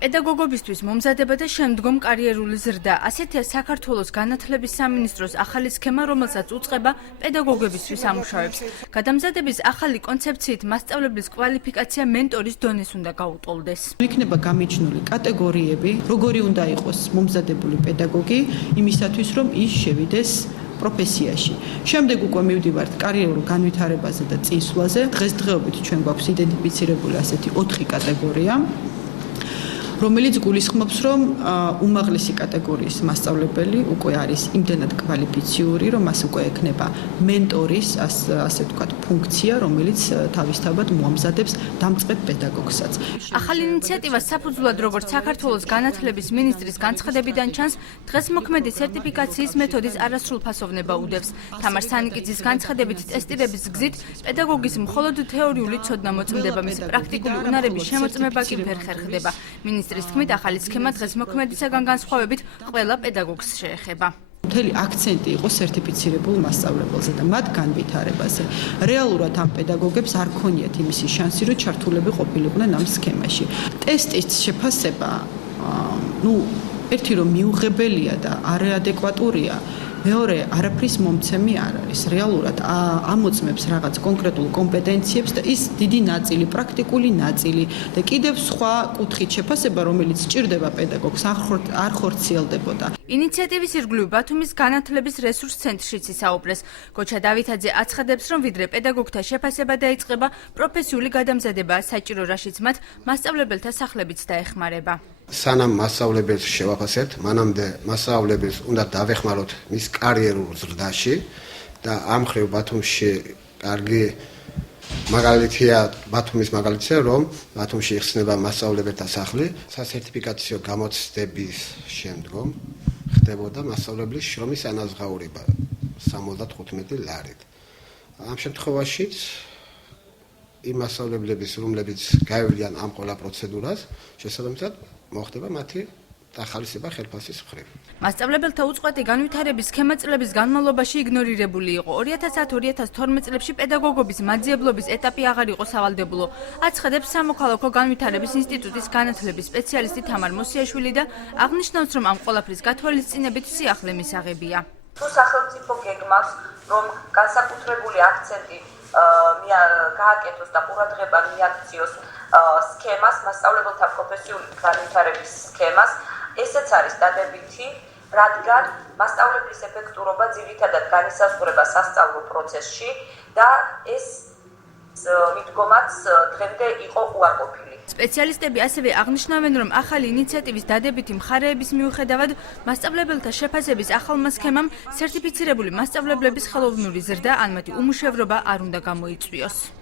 პედაგოგებისთვის მომზადება და შემდგომ კარიერული ზრდა. ასეთია საქართველოს განათლების სამინისტროს ახალი სქემა, რომელსაც უწყება პედაგოგებისთვის ამუშავებს. გადამზადების ახალი კონცეფციით მასწავლებლის კვალიფიკაცია მენტორის დონეს უნდა გაუტოლდეს. იქნება გამიჩნული კატეგორიები, როგორი უნდა იყოს მომზადებული პედაგოგი, იმისათვის რომ ის შევიდეს პროფესიაში. შემდეგ უკვე მივდივართ კარიერულ განვითარებაზე და წინსვლაზე. დღესდღეობით ჩვენ გვაქვს იდენტიფიცირებული ასეთი 4 კატეგორია, რომელიც გულისხმობს, რომ უმაღლესი კატეგორიის მასწავლებელი უკვე არის იმდენად კვალიფიციური, რომ მას უკვე ექნება მენტორის, ასე ვთქვათ, ფუნქცია, რომელიც თავისთავად მოამზადებს დამწყებ პედაგოგსაც. ახალი ინიციატივა საფუძვლად, როგორც საქართველოს განათლების მინისტრის განცხადებიდან ჩანს, დღეს მოქმედი სერტიფიკაციის მეთოდის არასრულფასოვნება უდევს. თამარ სანიკიძის განცხადებით, ტესტირების გზით პედაგოგის მხოლოდ თეორიული ცოდნა მოწმდება, მისი პრაქტიკული უნარების შემოწმება კი ვერ ხერხდება. მინისტრის თქმით, ახალი სქემა დღეს მოქმედისაგან განსხვავებით ყველა პედაგოგს შეეხება. მთელი აქცენტი იყო სერტიფიცირებულ მასწავლებელზე და მათ განვითარებაზე. რეალურად ამ პედაგოგებს არ ქონიათ იმისი შანსი, რომ ჩართულები ყოფილიყვნენ ამ სქემაში. ტესტის შეფასება, ერთი რომ მიუღებელია და არაადეკვატურია, მეორე არაფრის მომცემი არ არის. რეალურად ამოწმებს რაღაც კონკრეტულ კომპეტენციებს და ის დიდი ნაწილი, პრაქტიკული ნაწილი და კიდევ სხვა კუთხით შეფასება, რომელიც სჭირდება პედაგოგს, არ ხორციელდებოდა. ინიციატივის ირგვლივ ბათუმის განათლების რესურს ცენტრშიც ისაუბრეს. გოჩა დავითაძე აცხადებს, რომ ვიდრე პედაგოგთა შეფასება დაიწყება, პროფესიული გადამზადებაა საჭირო, რაშიც მათ მასწავლებელთა სახლებიც დაეხმარება. სანამ მასწავლებელს შევაფასებთ, მანამდე მასწავლებელს უნდა დავეხმაროთ მის კარიერულ ზრდაში და ამ მხრივ ბათუმში კარგი მაგალითია ბათუმის მაგალითია, რომ ბათუმში იხსნება მასწავლებელთა სახლი, სასერტიფიკაციო გამოცდების შემდგომ ხდებოდა მასწავლებლის შრომის ანაზღაურება 75 ლარით. ამ შემთხვევაშიც იმ მასწავლებლების, რომლებიც გაევლიან ამ ყველა პროცედურას, შესაბამისად მოხდება მათი დახალისება ხელფასის მხრივ. მასწავლებელთა უწყვეტი განვითარების სქემა წლების განმავლობაში იგნორირებული იყო. 2010-2012 წლებში პედაგოგობის მაძიებლობის ეტაპი აღარ იყო სავალდებულო. აცხადებს სამოქალაქო განვითარების ინსტიტუტის განათლების სპეციალისტი თამარ მოსიაშვილი და აღნიშნავს, რომ ამ ყველაფრის გათვალისწინებით სიახლე მისაღებია. თუ სახელმწიფო გეგმავს, რომ განსაკუთრებული აქცენტი გააკეთოს და ყურადღება მიაქციოს სქემას, მასწავლებელთა პროფესიული განვითარების სქემას, ესეც არის დადებითი, რადგან მასწავლებლის ეფექტურობა ძირითადად განისაზღვრება სასწავლო პროცესში და ეს მიდგომაც დღემდე იყო უარყოფილი. სპეციალისტები ასევე აღნიშნავენ, რომ ახალი ინიციატივის დადებითი მხარეების მიუხედავად, მასწავლებელთა შეფასების ახალმა სქემამ სერტიფიცირებული მასწავლებლების ხელოვნური ზრდა ან მათი უმუშევრობა არ უნდა გამოიწვიოს.